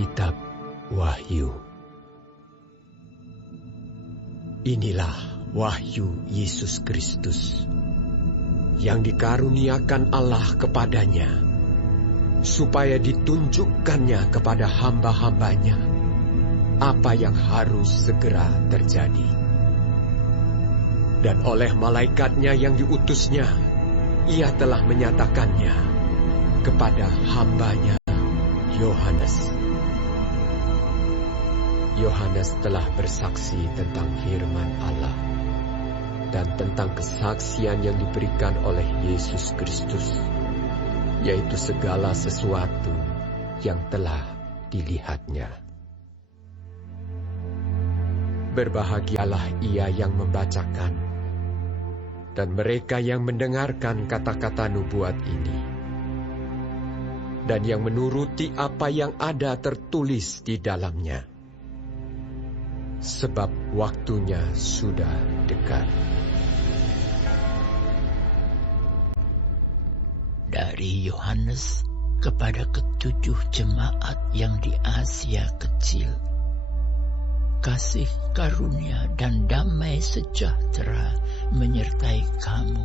Kitab Wahyu. Inilah wahyu Yesus Kristus yang dikaruniakan Allah kepadanya, supaya ditunjukkannya kepada hamba-hambanya apa yang harus segera terjadi. Dan oleh malaikatnya yang diutusnya, ia telah menyatakannya kepada hambanya Yohanes. Yohanes telah bersaksi tentang firman Allah dan tentang kesaksian yang diberikan oleh Yesus Kristus, yaitu segala sesuatu yang telah dilihatnya. Berbahagialah ia yang membacakan dan mereka yang mendengarkan kata-kata nubuat ini, dan yang menuruti apa yang ada tertulis di dalamnya, sebab waktunya sudah dekat. Dari Yohanes kepada ketujuh jemaat yang di Asia Kecil, kasih karunia dan damai sejahtera menyertai kamu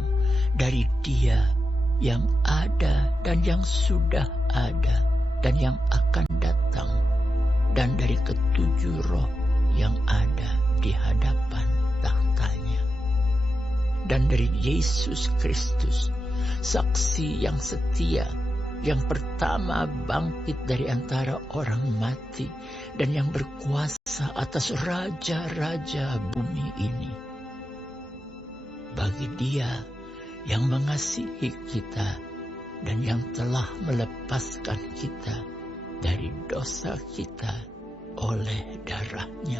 dari Dia yang ada dan yang sudah ada dan yang akan datang, dan dari ketujuh roh yang ada di hadapan tahtanya, dan dari Yesus Kristus, saksi yang setia, yang pertama bangkit dari antara orang mati dan yang berkuasa atas raja-raja bumi ini. Bagi Dia yang mengasihi kita dan yang telah melepaskan kita dari dosa kita oleh darahnya,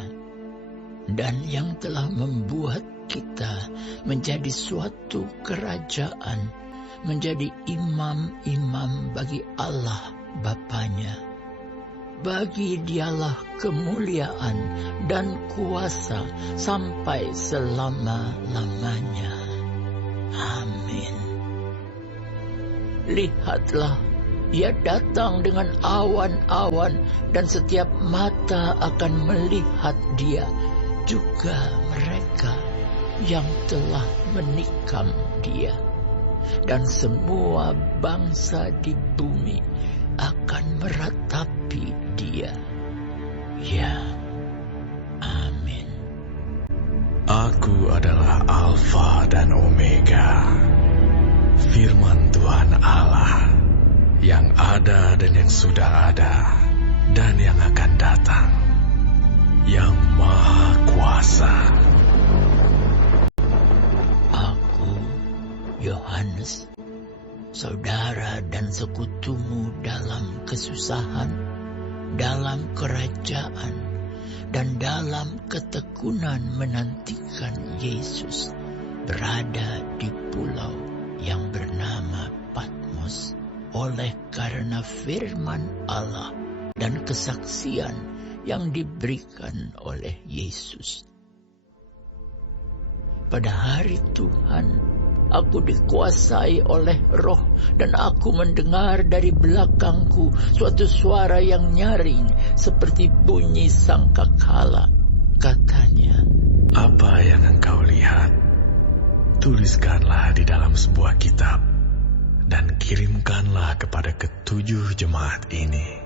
dan yang telah membuat kita menjadi suatu kerajaan, menjadi imam-imam bagi Allah Bapanya. Bagi Dialah kemuliaan dan kuasa sampai selama-lamanya. Amin. Lihatlah, Ia datang dengan awan-awan, dan setiap mata akan melihat Dia, juga mereka yang telah menikam Dia. Dan semua bangsa di bumi akan meratapi Dia. Ya, amin. Aku adalah Alfa dan Omega, firman Tuhan Allah, yang ada dan yang sudah ada, dan yang akan datang, yang Maha Kuasa. Aku, Yohanes, saudara dan sekutumu dalam kesusahan, dalam kerajaan, dan dalam ketekunan menantikan Yesus, berada di pulau yang bernama Patmos, oleh karena firman Allah dan kesaksian yang diberikan oleh Yesus. Pada hari Tuhan, aku dikuasai oleh Roh, dan aku mendengar dari belakangku suatu suara yang nyaring seperti bunyi sangkakala. Katanya, "Apa yang engkau lihat, tuliskanlah di dalam sebuah kitab, dan kirimkanlah kepada ketujuh jemaat ini: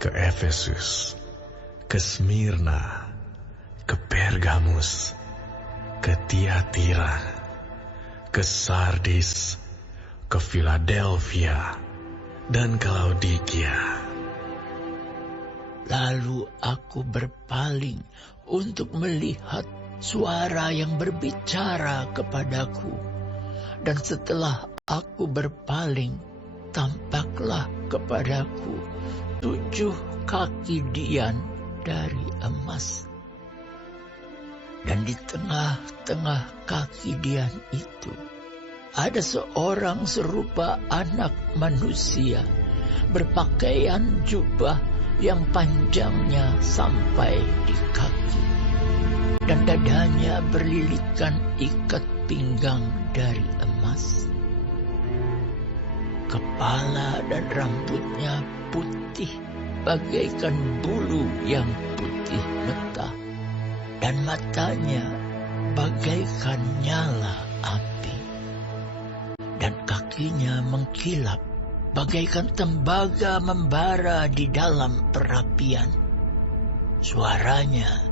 ke Efesus, ke Smyrna, ke Pergamus, ke Tiatira, ke Sardis, ke Philadelphia, dan ke Laodikia." Lalu aku berpaling untuk melihat suara yang berbicara kepadaku, dan setelah aku berpaling, tampaklah kepadaku 7 kaki dian dari emas. Dan di tengah-tengah kaki dian itu ada seorang serupa anak manusia, berpakaian jubah yang panjangnya sampai di kaki, dan dadanya berlilitkan ikat pinggang dari emas. Kepala dan rambutnya putih bagaikan bulu yang putih mentah, dan matanya bagaikan nyala api, dan kakinya mengkilap bagaikan tembaga membara di dalam perapian. Suaranya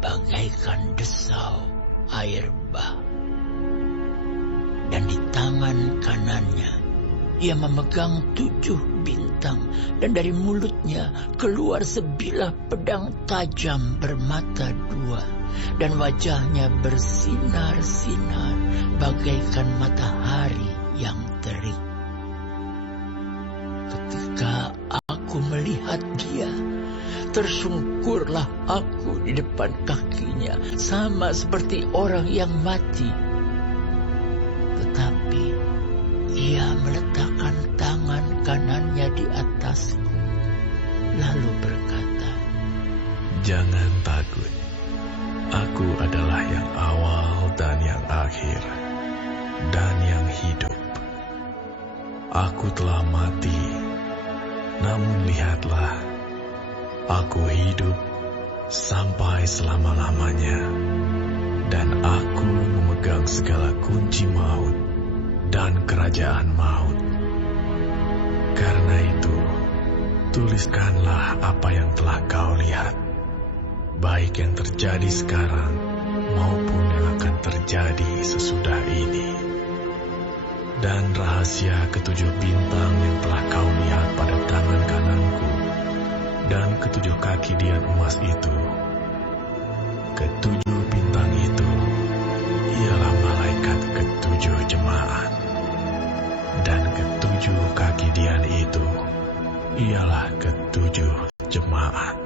bagaikan desau air bah. Dan di tangan kanannya ia memegang 7 bintang, dan dari mulutnya keluar sebilah pedang tajam bermata 2, dan wajahnya bersinar-sinar bagaikan matahari yang terik. Ketika aku melihat dia, tersungkurlah aku di depan kakinya, sama seperti orang yang mati. Tetapi ia meletakkan tangan kanannya di atasku, lalu berkata, "Jangan takut. Aku adalah yang awal dan yang akhir, dan yang hidup. Aku telah mati, namun lihatlah, aku hidup sampai selama-lamanya, dan aku memegang segala kunci maut dan kerajaan maut. Karena itu, tuliskanlah apa yang telah kau lihat, baik yang terjadi sekarang maupun yang akan terjadi sesudah ini. Dan rahasia ke-7 bintang yang telah kau lihat pada tangan kananku dan ke-7 kaki dian emas itu. Ke-7 bintang itu ialah malaikat ke-7 jemaat, dan ke-7 kaki dian itu ialah ke-7 jemaat."